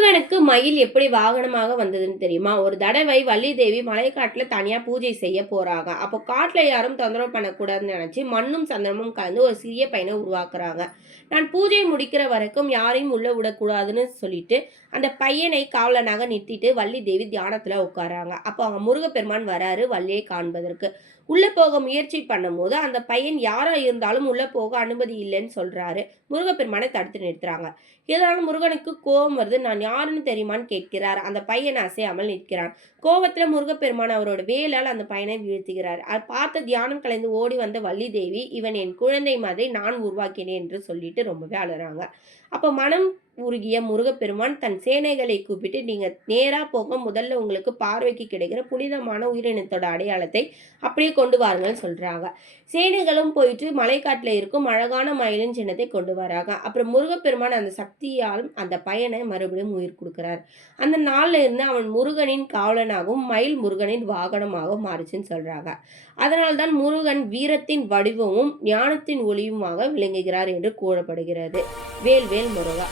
முருகனுக்கு மயில் எப்படி வாகனமாக வந்ததுன்னு தெரியுமா? ஒரு தடவை வள்ளி தேவி மலைக்காட்டுல தனியா பூஜை செய்ய போறாங்க. அப்போ காட்டுல யாரும் தொந்தரவு பண்ணக்கூடாதுன்னு நினைச்சு மண்ணும் சந்தனமும் கலந்து ஒரு சிறிய பையனை உருவாக்குறாங்க. நான் பூஜை முடிக்கிற வரைக்கும் யாரையும் உள்ள விடக்கூடாதுன்னு சொல்லிட்டு அந்த பையனை காவலனாக நிறுத்திட்டு வள்ளி தேவி தியானத்துல உட்காராங்க. அப்போ அவங்க முருகப்பெருமான் வராரு வள்ளியை காண்பதற்கு. உள்ள போக முயற்சி பண்ணும்போது அந்த பையன் யாரா இருந்தாலும் உள்ள போக அனுமதி இல்லைன்னு சொல்றாரு. முருகப்பெருமானை தடுத்து நிறுத்துறாங்க. இதனால முருகனுக்கு கோபம் வருது. நான் யாருன்னு தெரியுமான்னு கேட்கிறார். அந்த பையன் அசையாமல் நிற்கிறான். கோபத்துல முருகப்பெருமான் அவரோட வேலால் அந்த பையனை வீழ்த்துகிறார். அதை பார்த்து தியானம் கலைந்து ஓடி வந்த வள்ளி தேவி, இவன் என் குழந்தை மாதிரி நான் உருவாக்கினேன் என்று சொல்லிட்டு ரொம்பவே அழுறாங்க. அப்ப மனம் உருகிய முருகப்பெருமான் தன் சேனைகளை கூப்பிட்டு, நீங்க நேரா போக முதல்ல உங்களுக்கு பார்வைக்கு கிடைக்கிற புனிதமான உயிரினத்தோட அடையாளத்தை அப்படியே கொண்டு வாருங்கன்னு சொல்றாங்க. சேனைகளும் போயிட்டு மலைக்காட்டுல இருக்கும் அழகான மயிலின் சின்னத்தை கொண்டு வராங்க. அப்புறம் முருகப்பெருமான் அந்த சக்தியால் அந்த பையனை மறுபடியும் உயிர் கொடுக்கிறார். அந்த நாள்ல இருந்து அவன் முருகனின் காவலனாகவும் மயில் முருகனின் வாகனமாகவும் மாறுச்சுன்னு சொல்றாங்க. அதனால்தான் முருகன் வீரத்தின் வடிவமும் ஞானத்தின் ஒளியுமாக விளங்குகிறார் என்று கூறப்படுகிறது. வேல் வேல் முருகா.